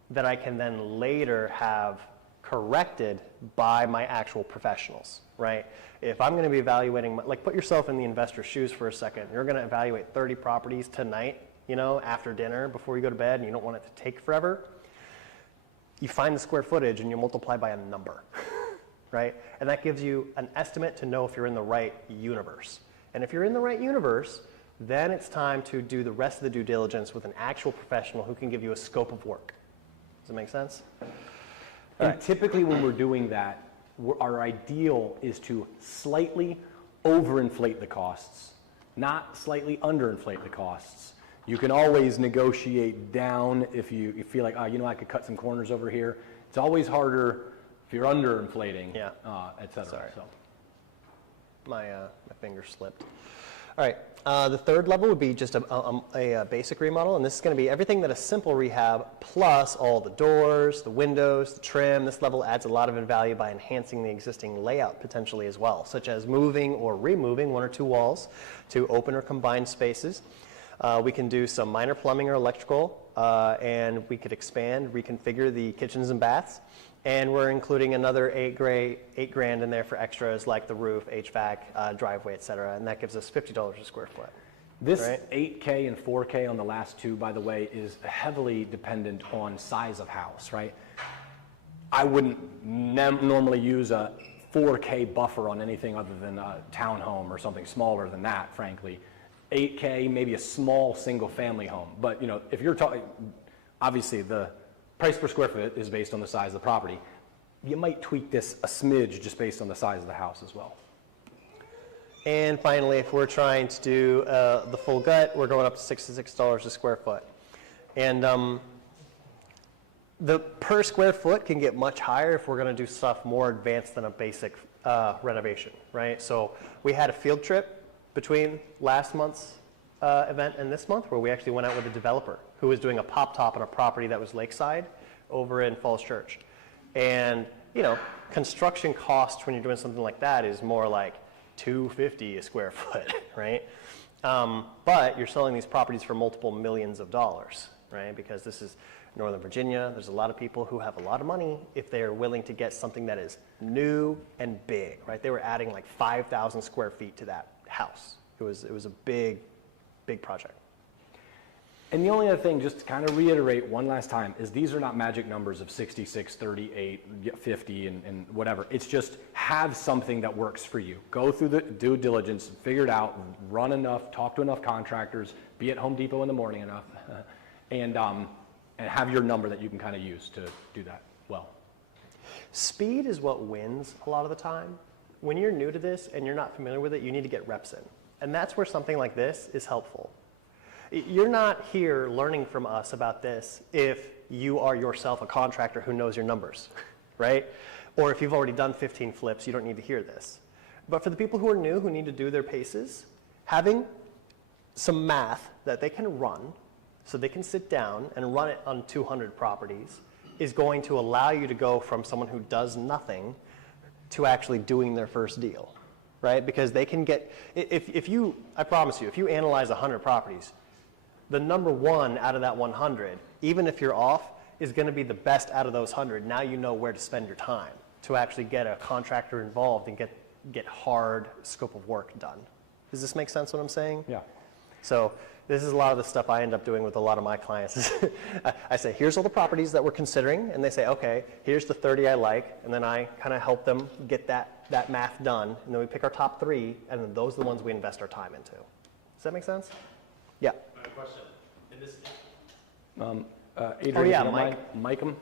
that I can then later have corrected by my actual professionals, right? If I'm going to be evaluating, like put yourself in the investor's shoes for a second. You're going to evaluate 30 properties tonight, after dinner before you go to bed, and you don't want it to take forever. You find the square footage and you multiply by a number, right? And that gives you an estimate to know if you're in the right universe. And if you're in the right universe, then it's time to do the rest of the due diligence with an actual professional who can give you a scope of work. Does that make sense? And typically when we're doing that, our ideal is to slightly overinflate the costs, not slightly underinflate the costs. You can always negotiate down if you feel like, I could cut some corners over here. It's always harder if you're underinflating, et cetera. Sorry. So. My finger slipped. All right, the third level would be just a basic remodel, and this is going to be everything that a simple rehab plus all the doors, the windows, the trim. This level adds a lot of value by enhancing the existing layout potentially as well, such as moving or removing 1 or 2 walls to open or combine spaces. We can do some minor plumbing or electrical, and we could expand, reconfigure the kitchens and baths. And we're including another $8 grand in there for extras like the roof, HVAC, driveway, et cetera. And that gives us $50 a square foot. This 8K and 4K on the last 2, by the way, is heavily dependent on size of house, right? I wouldn't normally use a 4K buffer on anything other than a townhome or something smaller than that, frankly. 8K, maybe a small single-family home. But if you're talking, obviously the price per square foot is based on the size of the property. You might tweak this a smidge just based on the size of the house as well. And finally, if we're trying to do the full gut, we're going up to $66 a square foot. And the per square foot can get much higher if we're going to do stuff more advanced than a basic renovation, right? So we had a field trip between last month's event and this month where we actually went out with a developer who was doing a pop top on a property that was lakeside over in Falls Church. And, construction costs when you're doing something like that is more like $250 a square foot, right? But you're selling these properties for multiple millions of dollars, right? Because this is Northern Virginia. There's a lot of people who have a lot of money if they are willing to get something that is new and big, right? They were adding like 5,000 square feet to that house. It was a big, big project. And the only other thing, just to kind of reiterate one last time, is these are not magic numbers of 66, 38, 50, and whatever. It's just have something that works for you. Go through the due diligence, figure it out, run enough, talk to enough contractors, be at Home Depot in the morning enough, and have your number that you can kind of use to do that well. Speed is what wins a lot of the time. When you're new to this and you're not familiar with it, you need to get reps in. And that's where something like this is helpful. You're not here learning from us about this if you are yourself a contractor who knows your numbers, right? Or if you've already done 15 flips, you don't need to hear this. But for the people who are new, who need to do their paces, having some math that they can run so they can sit down and run it on 200 properties is going to allow you to go from someone who does nothing to actually doing their first deal, right? Because they can get, if you, I promise you, if you analyze 100 properties, the number one out of that 100, even if you're off, is going to be the best out of those 100. Now you know where to spend your time to actually get a contractor involved and get hard scope of work done. Does this make sense what I'm saying? Yeah. So this is a lot of the stuff I end up doing with a lot of my clients. I say, here's all the properties that we're considering, and they say, okay, here's the 30 I like, and then I kind of help them get that math done, and then we pick our top 3, and then those are the ones we invest our time into. Does that make sense? Yeah. Question. In this, Adrian, Oh, yeah, if you don't Mike. mind, mic 'em.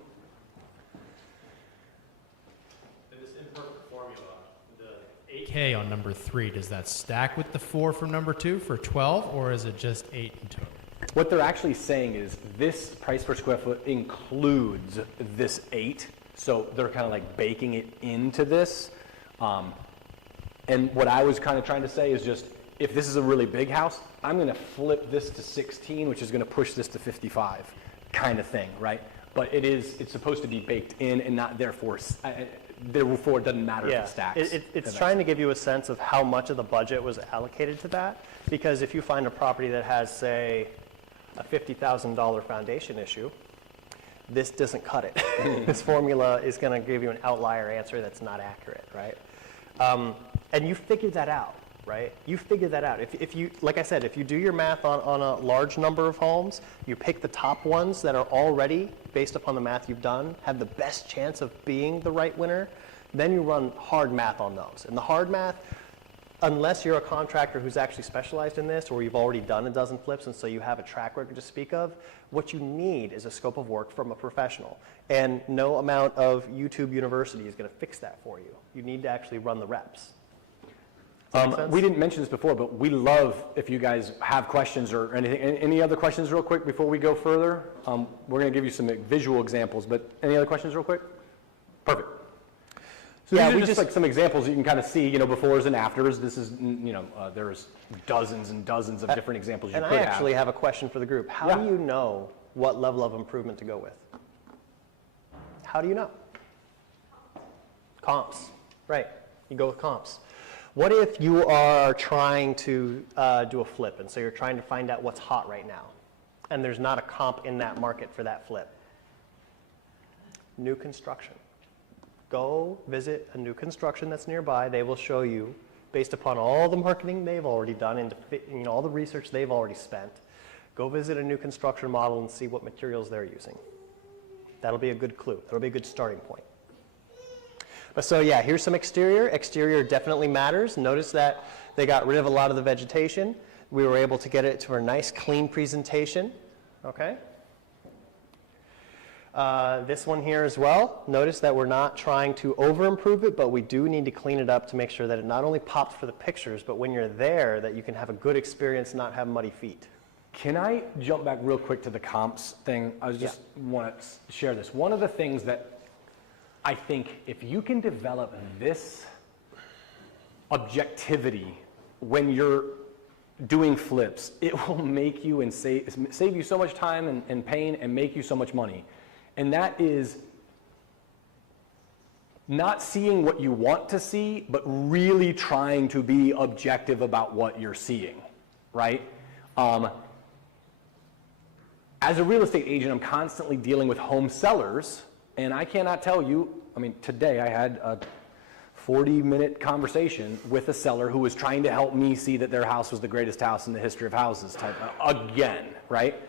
in this imperfect formula, the 8K on number 3, does that stack with the 4 from number 2 for 12, or is it just 8 in total? What they're actually saying is this price per square foot includes this 8, so they're kind of like baking it into this. And what I was kind of trying to say is just, if this is a really big house, I'm going to flip this to 16, which is going to push this to 55, kind of thing, right? But it's supposed to be baked in and not therefore it doesn't matter if it stacks. It's trying to give you a sense of how much of the budget was allocated to that, because if you find a property that has, say, a $50,000 foundation issue, this doesn't cut it. This formula is going to give you an outlier answer that's not accurate, right? And you figure that out, right? You figure that out. If you, like I said, if you do your math on a large number of homes, you pick the top ones that are already, based upon the math you've done, have the best chance of being the right winner, then you run hard math on those. And the hard math, unless you're a contractor who's actually specialized in this, or you've already done a dozen flips and so you have a track record to speak of, what you need is a scope of work from a professional. And no amount of YouTube University is going to fix that for you. You need to actually run the reps. Does that make sense? We didn't mention this before, but we love if you guys have questions or anything. Any other questions real quick before we go further? We're going to give you some visual examples, but any other questions real quick? Perfect. So Yeah, these are we just just- like some examples you can kind of see, befores and afters. This is, there's dozens and dozens of different examples you And could I actually have a question for the group. How Yeah. do you know what level of improvement to go with? How do you know? Comps, right. You go with comps. What if you are trying to do a flip, and so you're trying to find out what's hot right now, and there's not a comp in that market for that flip? New construction. Go visit a new construction that's nearby. They will show you, based upon all the marketing they've already done and all the research they've already spent, go visit a new construction model and see what materials they're using. That'll be a good clue. That'll be a good starting point. But so yeah, here's some exterior. Exterior definitely matters. Notice that they got rid of a lot of the vegetation. We were able to get it to a nice clean presentation, okay? This one here as well. Notice that we're not trying to over-improve it, but we do need to clean it up to make sure that it not only pops for the pictures, but when you're there, that you can have a good experience and not have muddy feet. Can I jump back real quick to the comps thing? I just want to share this. One of the things that I think if you can develop this objectivity when you're doing flips, it will make you and save you so much time and pain and make you so much money. And that is not seeing what you want to see, but really trying to be objective about what you're seeing, right? As a real estate agent, I'm constantly dealing with home sellers, and I cannot tell you, I mean, today I had a 40-minute conversation with a seller who was trying to help me see that their house was the greatest house in the history of houses type again, right?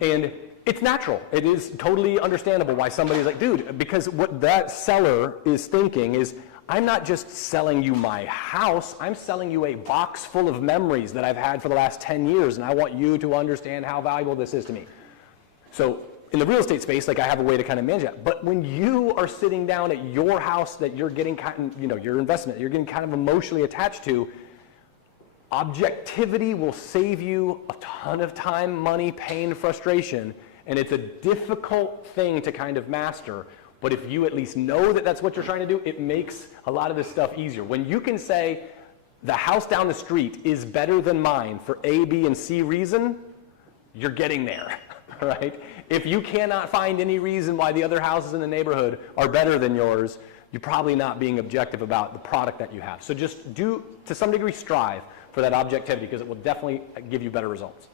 And it's natural. It is totally understandable why somebody's like, dude, because what that seller is thinking is, I'm not just selling you my house, I'm selling you a box full of memories that I've had for the last 10 years, and I want you to understand how valuable this is to me. So in the real estate space, like I have a way to kind of manage that. But when you are sitting down at your house that you're getting kind of, your investment, you're getting kind of emotionally attached to, objectivity will save you a ton of time, money, pain, frustration, and it's a difficult thing to kind of master. But if you at least know that that's what you're trying to do, it makes a lot of this stuff easier. When you can say, the house down the street is better than mine for A, B, and C reason, you're getting there, right? If you cannot find any reason why the other houses in the neighborhood are better than yours, you're probably not being objective about the product that you have. So just do, to some degree, strive for that objectivity, because it will definitely give you better results.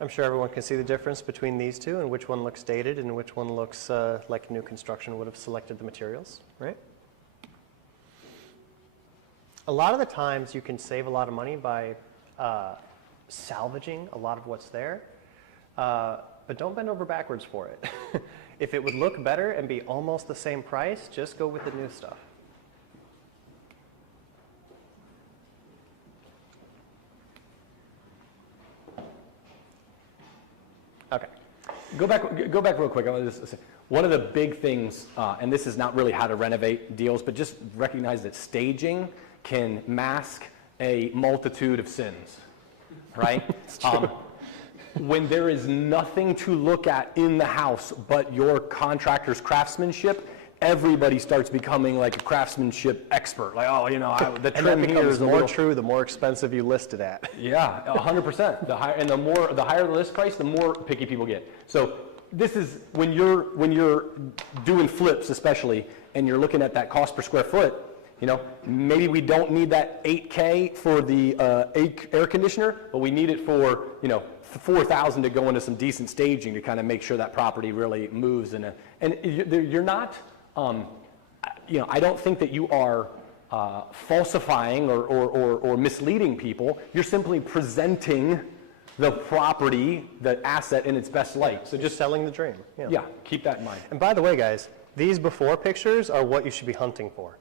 I'm sure everyone can see the difference between these two and which one looks dated and which one looks like new construction would have selected the materials, right? A lot of the times you can save a lot of money by salvaging a lot of what's there, but don't bend over backwards for it. If it would look better and be almost the same price, just go with the new stuff. Okay. Go back real quick. I want to just say, one of the big things, and this is not really how to renovate deals, but just recognize that staging can mask a multitude of sins, right? When there is nothing to look at in the house but your contractor's craftsmanship, everybody starts becoming like a craftsmanship expert. Like, oh, the trim and that here becomes is a more little... true the more expensive you list it at. Yeah, 100%. The higher the list price, the more picky people get. So this is when you're doing flips, especially, and you're looking at that cost per square foot. Maybe we don't need that $8K for the air conditioner, but we need it for $4,000 to go into some decent staging to kind of make sure that property really moves. And you're not. I don't think that you are falsifying or misleading people. You're simply presenting the property, the asset in its best light. So just selling the dream. Yeah, keep that in mind. And by the way, guys, these before pictures are what you should be hunting for.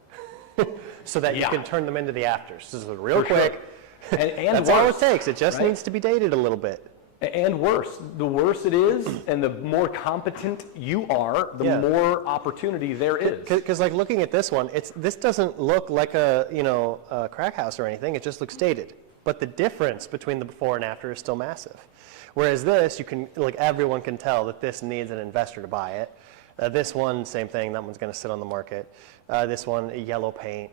So that you can turn them into the afters. This is real quick. Sure. And that's all it takes. It just needs to be dated a little bit. And worse. The worse it is, and the more competent you are, the more opportunity there is. Because like looking at this one, this doesn't look like a crack house or anything. It just looks dated. But the difference between the before and after is still massive. Whereas this, you can everyone can tell that this needs an investor to buy it. This one, same thing. That one's going to sit on the market. This one, yellow paint.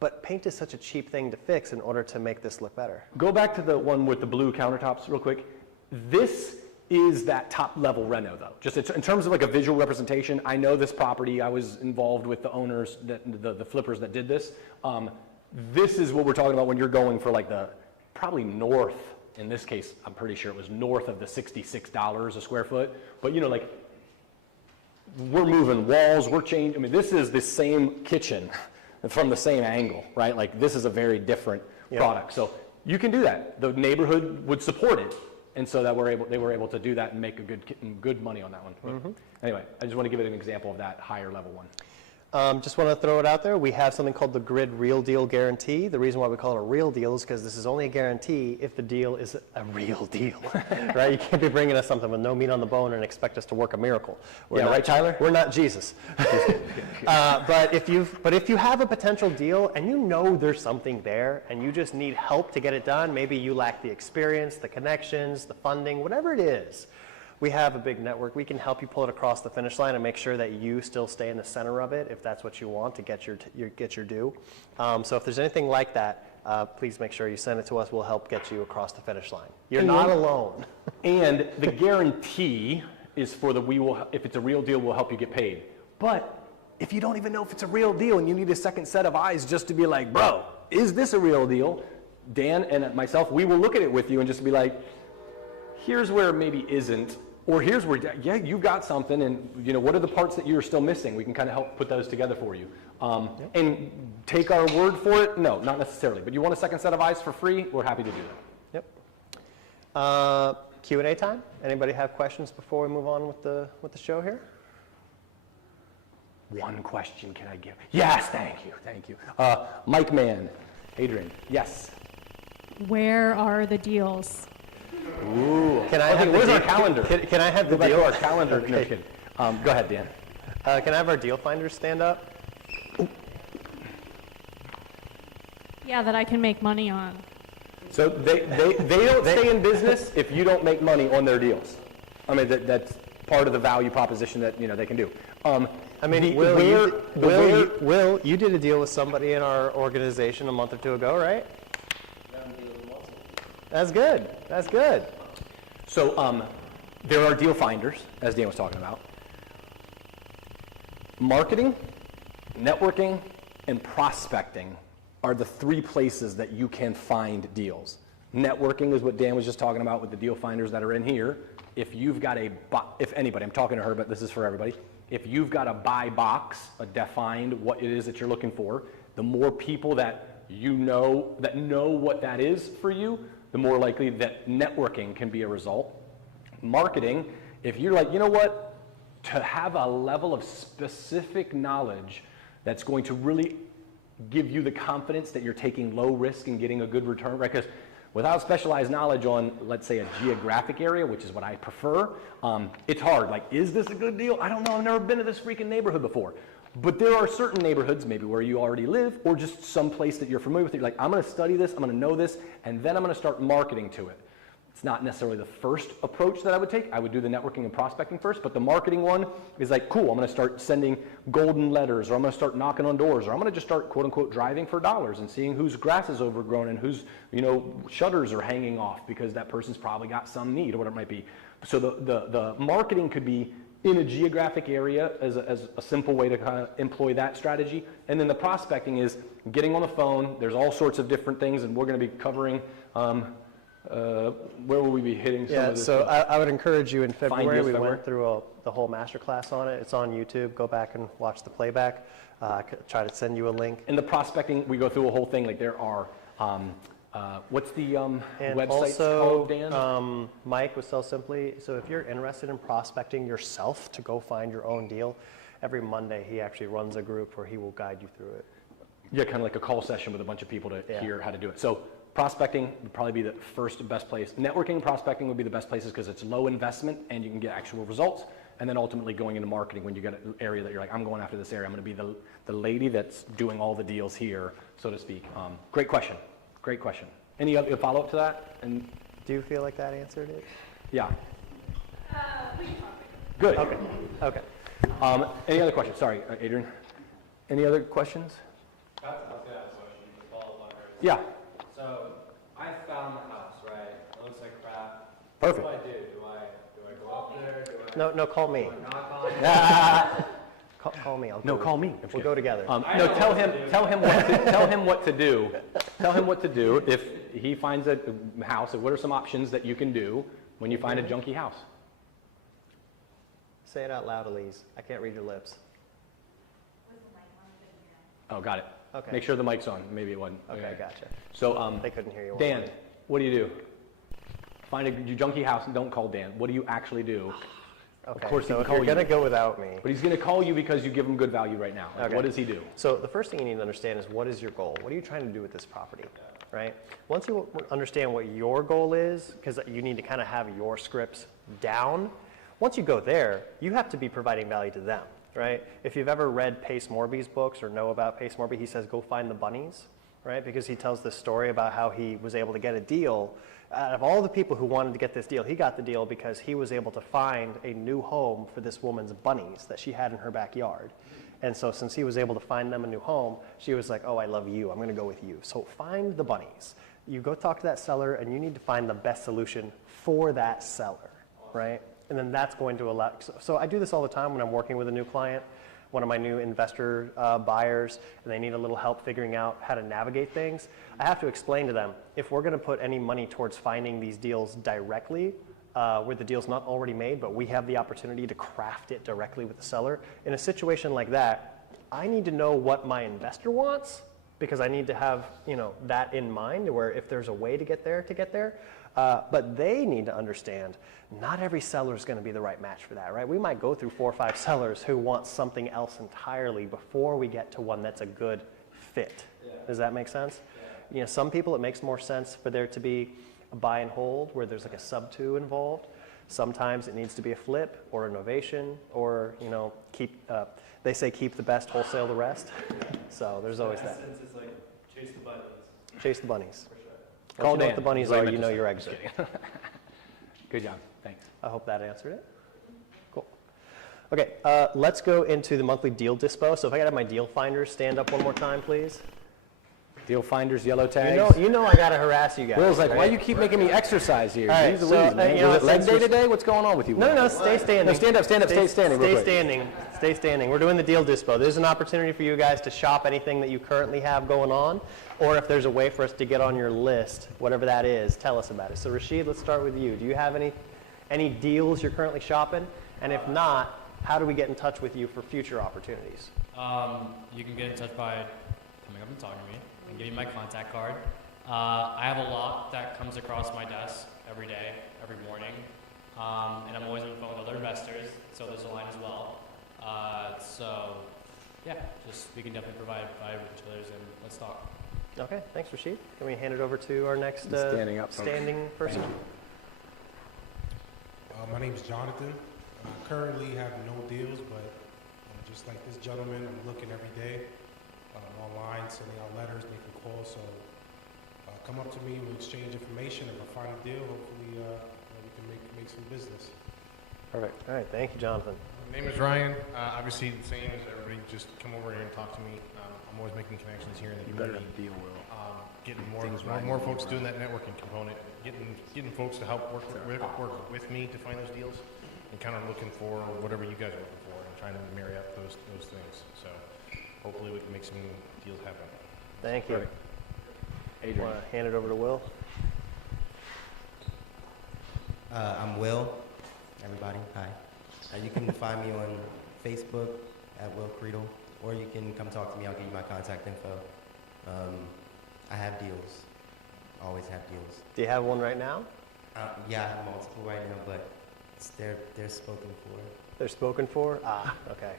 But paint is such a cheap thing to fix in order to make this look better. Go back to the one with the blue countertops real quick. This is that top level reno though. Just in terms of like a visual representation, I know this property. I was involved with the owners, the flippers that did this. This is what we're talking about when you're going for like the probably north. In this case, I'm pretty sure it was north of the $66 a square foot. But we're moving walls, we're changing. I mean, this is the same kitchen from the same angle, right? Like this is a very different product. So you can do that. The neighborhood would support it. And so that they were able to do that and make a good money on that one. Anyway, I just want to give it an example of that higher level one. Just want to throw it out there. We have something called the Grid Real Deal Guarantee. The reason why we call it a real deal is because this is only a guarantee if the deal is a real deal, right? You can't be bringing us something with no meat on the bone and expect us to work a miracle. Right, Tyler? We're not Jesus. But if you have a potential deal and you know there's something there and you just need help to get it done, maybe you lack the experience, the connections, the funding, whatever it is. We have a big network. We can help you pull it across the finish line and make sure that you still stay in the center of it if that's what you want to get your due. So if there's anything like that, please make sure you send it to us. We'll help get you across the finish line. You're not alone. And the guarantee is for if it's a real deal, we'll help you get paid. But if you don't even know if it's a real deal and you need a second set of eyes just to be like, bro, is this a real deal? Dan and myself, we will look at it with you and just be like, here's where maybe isn't, or here's where, yeah, you got something, and what are the parts that you're still missing? We can kind of help put those together for you. And take our word for it? No, not necessarily. But you want a second set of eyes for free? We're happy to do that. Yep. Q&A time. Anybody have questions before we move on with the show here? One question can I give? Yes, thank you. Mike Mann, Adrian, yes. Where are the deals? Ooh. Can I have where's our calendar? Can I have the Go back deal? to our calendar. Okay. No kidding. Go ahead, Dan. Can I have our deal finders stand up? Yeah, that I can make money on. So they don't stay in business if you don't make money on their deals. I mean, that's part of the value proposition that they can do. I mean, Will, you did a deal with somebody in our organization a month or two ago, right? That's good. That's good. So there are deal finders, as Dan was talking about. Marketing, networking, and prospecting are the three places that you can find deals. Networking is what Dan was just talking about with the deal finders that are in here. If you've got if anybody, I'm talking to her, but this is for everybody. If you've got a buy box, a defined what it is that you're looking for, the more people that know what that is for you, the more likely that networking can be a result. Marketing, if you're like, you know what, to have a level of specific knowledge that's going to really give you the confidence that you're taking low risk and getting a good return, right? Because without specialized knowledge on, let's say, a geographic area, which is what I prefer, it's hard. Like, is this a good deal? I don't know. I've never been to this freaking neighborhood before. But there are certain neighborhoods, maybe where you already live, or just some place that you're familiar with. You're like, I'm going to study this, I'm going to know this, and then I'm going to start marketing to it. It's not necessarily the first approach that I would take. I would do the networking and prospecting first, but the marketing one is like, cool, I'm going to start sending golden letters, or I'm going to start knocking on doors, or I'm going to just start, quote unquote, driving for dollars and seeing whose grass is overgrown and whose, shutters are hanging off because that person's probably got some need or whatever it might be. So the marketing could be in a geographic area as a simple way to kind of employ that strategy. And then the prospecting is getting on the phone. There's all sorts of different things, and we're going to be covering where will we be hitting some of this? So I would encourage you in Fine February, deals we February. went through the whole masterclass on it. It's on YouTube. Go back and watch the playback. Try to send you a link. In the prospecting, we go through a whole thing. Like there are, what's the And website also, called, Dan? Mike with Sell Simply. So if you're interested in prospecting yourself to go find your own deal, every Monday he actually runs a group where he will guide you through it. Yeah, kind of like a call session with a bunch of people to hear how to do it. So prospecting would probably be the first best place. Networking and prospecting would be the best places because it's low investment and you can get actual results. And then ultimately going into marketing when you get an area that you're like, I'm going after this area. I'm going to be the lady that's doing all the deals here, so to speak. Great question. Great question. Any other follow-up to that? And Do you feel like that answered it? yeah. Good. Okay. Any other questions? Sorry, Adrian. Any other questions? I was going to ask a question to follow up on hers. Yeah. So I found the house, right? It looks like crap. Perfect. What do I do? Do I go up there? Do I No, call me. knock on it? Call me. I'll No, do it. call me. We'll go together. No, tell him what to do. Tell him what to do if he finds a house. What are some options that you can do when you find a junky house? Say it out loud, Elise. I can't read your lips. Oh, got it. Okay. Make sure the mic's on. Maybe it wasn't. Okay, gotcha. So, They couldn't hear you. Dan, what do you do? Find a junky house and don't call Dan. What do you actually do? Okay, Of course he so can if call you're you. going to go without me. But he's going to call you because you give him good value right now. Like, Okay. what does he do? So the first thing you need to understand is what is your goal? What are you trying to do with this property, right? Once you understand what your goal is, because you need to kind of have your scripts down, once you go there, you have to be providing value to them, right? If you've ever read Pace Morby's books or know about Pace Morby, he says, go find the bunnies, right? Because he tells this story about how he was able to get a deal. Out of all the people who wanted to get this deal, he got the deal because he was able to find a new home for this woman's bunnies that she had in her backyard. And so since he was able to find them a new home, she was like, oh, I love you. I'm going to go with you. So find the bunnies. You go talk to that seller, and you need to find the best solution for that seller, right? And then that's going to allow, so I do this all the time when I'm working with a new client, one of my new investor buyers, and they need a little help figuring out how to navigate things. I have to explain to them, if we're going to put any money towards finding these deals directly, where the deal's not already made, but we have the opportunity to craft it directly with the seller. In a situation like that, I need to know what my investor wants, because I need to have, that in mind, where if there's a way to get there. But they need to understand not every seller is going to be the right match for that, right? We might go through 4 or 5 sellers who want something else entirely before we get to one that's a good fit. Yeah. Does that make sense? Yeah. Some people it makes more sense for there to be a buy and hold where there's like a sub-2 involved. Sometimes it needs to be a flip or a renovation, or they say keep the best, wholesale the rest. So there's always that. It's like chase the bunnies. Chase the bunnies. For sure. Call Call you know Dan. what the bunnies That's what I are, meant you to know say. your exit. Good job, thanks. I hope that answered it. Cool. Okay, let's go into the monthly deal dispo. So if I could have my deal finders stand up one more time, please. Deal finders, yellow tags. You know I gotta harass you guys. Will's like, right? why you keep making me exercise here? All right, Jeez so, Louise, man. you know Was it what, leg since day we're- today? What's going on with you? No, Will? stay standing. No, stand up, stay standing real Stay quick. standing. Stay standing. We're doing the deal dispo. There's an opportunity for you guys to shop anything that you currently have going on, or if there's a way for us to get on your list, whatever that is, tell us about it. So Rashid, let's start with you. Do you have any deals you're currently shopping? And if not, how do we get in touch with you for future opportunities? You can get in touch by coming up and talking to me. I can give you my contact card. I have a lot that comes across my desk every day, every morning, and I'm always on the phone with other investors, so there's a line as well. We can definitely provide value to others, and let's talk. Okay, thanks Rashid. Can we hand it over to our next Standing up. standing person? My name is Jonathan. I currently have no deals, but just like this gentleman, I'm looking every day online, sending out letters, making calls. So come up to me, we'll exchange information. If I find a deal, hopefully we can make some business. Perfect. All right, thank you, Jonathan. My name is Ryan. Obviously, the same as everybody. Just come over here and talk to me. I'm always making connections here in the community. Getting more folks doing that networking component. Getting folks to help work with me to find those deals, and kind of looking for whatever you guys are looking for, and trying to marry up those things. So hopefully we can make some deals happen. Thank you. Adrian. Want to hand it over to Will? I'm Will. Everybody, hi. You can find me on Facebook at Will Creedle, or you can come talk to me. I'll give you my contact info. I have deals. Always have deals. Do you have one right now? Yeah, I have multiple right now, but they're spoken for. They're spoken for? Okay.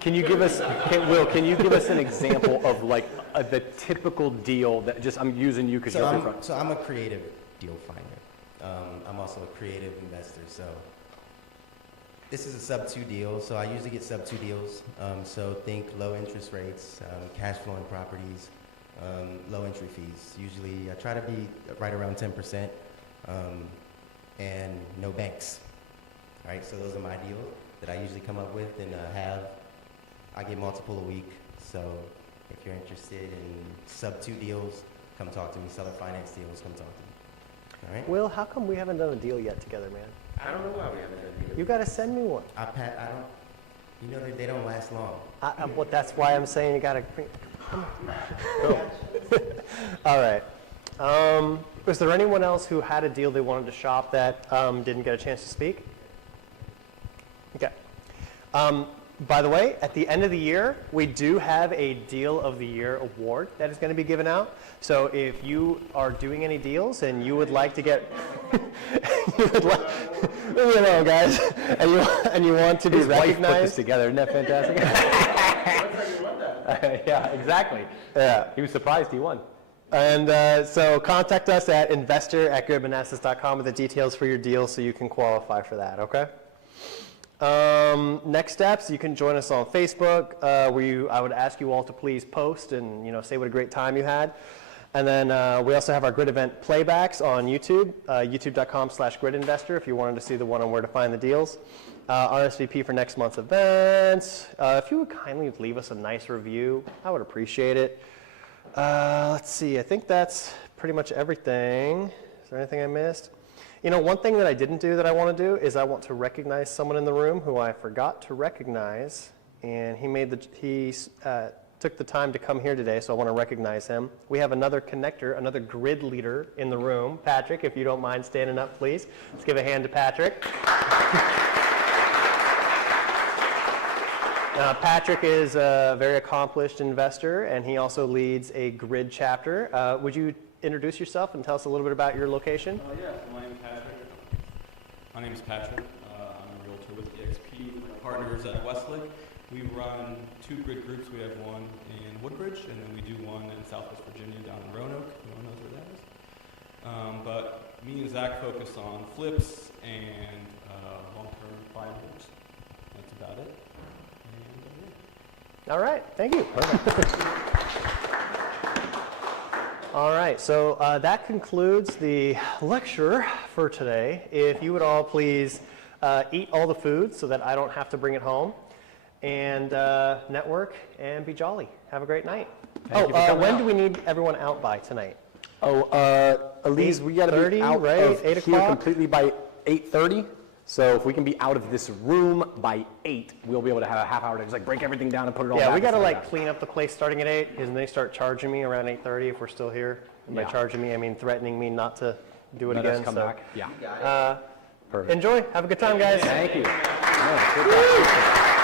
Can you give us, Will, can you give us an example of like the typical deal that I'm using you because you're up in front. So I'm a creative deal finder. I'm also a creative investor. So this is a sub-2 deal. So I usually get sub-2 deals. So think low interest rates, cash flowing properties, low entry fees. Usually I try to be right around 10%, and no banks. All right, so those are my deals that I usually come up with and I get multiple a week. So if you're interested in sub-2 deals, come talk to me. Seller finance deals, come talk to me. All right? Will, how come we haven't done a deal yet together, man? I don't know why we haven't done a deal. You got to send me one. I don't. You know they don't last long. Well, that's why I'm saying you got to. All right. Was there anyone else who had a deal they wanted to shop that didn't get a chance to speak? Okay. By the way, at the end of the year, we do have a Deal of the Year award that is going to be given out. So if you are doing any deals and you would like to get, guys, and you want to be His wife put this recognized. together, isn't that fantastic? Yeah, exactly. Yeah. He was surprised he won. And so contact us at investor@goodmanassas.com with the details for your deal so you can qualify for that, okay? Next steps, you can join us on Facebook, where I would ask you all to please post and say what a great time you had. And then we also have our grid event playbacks on YouTube, youtube.com/gridinvestor if you wanted to see the one on where to find the deals. RSVP for next month's events. If you would kindly leave us a nice review, I would appreciate it. Let's see, I think that's pretty much everything. Is there anything I missed? One thing that I didn't do that I want to do is I want to recognize someone in the room who I forgot to recognize, and he took the time to come here today, so I want to recognize him. We have another connector, another grid leader in the room. Patrick, if you don't mind standing up, please. Let's give a hand to Patrick. Patrick is a very accomplished investor, and he also leads a grid chapter. Would you introduce yourself and tell us a little bit about your location? Yeah, my name is Patrick. My name is Patrick. I'm a realtor with EXP, with my partners at Westlake. We run 2 grid groups. We have one in Woodbridge, and then we do one in Southwest Virginia down in Roanoke. No one knows where that is. But me and Zach focus on flips and long-term buy and holds. That's about it. All right, thank you. All right, so that concludes the lecture for today. If you would all please eat all the food so that I don't have to bring it home, and network and be jolly. Have a great night. When do we need everyone out by tonight? Elise, we got to be out right? of 8 here o'clock? completely by 8:30. So if we can be out of this room by 8, we'll be able to have a half hour to just like break everything down and put it all back. Yeah, we got to and like stuff clean up the place starting at 8, because then they start charging me around 8:30 if we're still here. And by Yeah. charging me, I mean threatening me not to do it Let us again. come so, back. Yeah. Perfect. enjoy. Have a good time, guys. Thank you. Yeah, good job.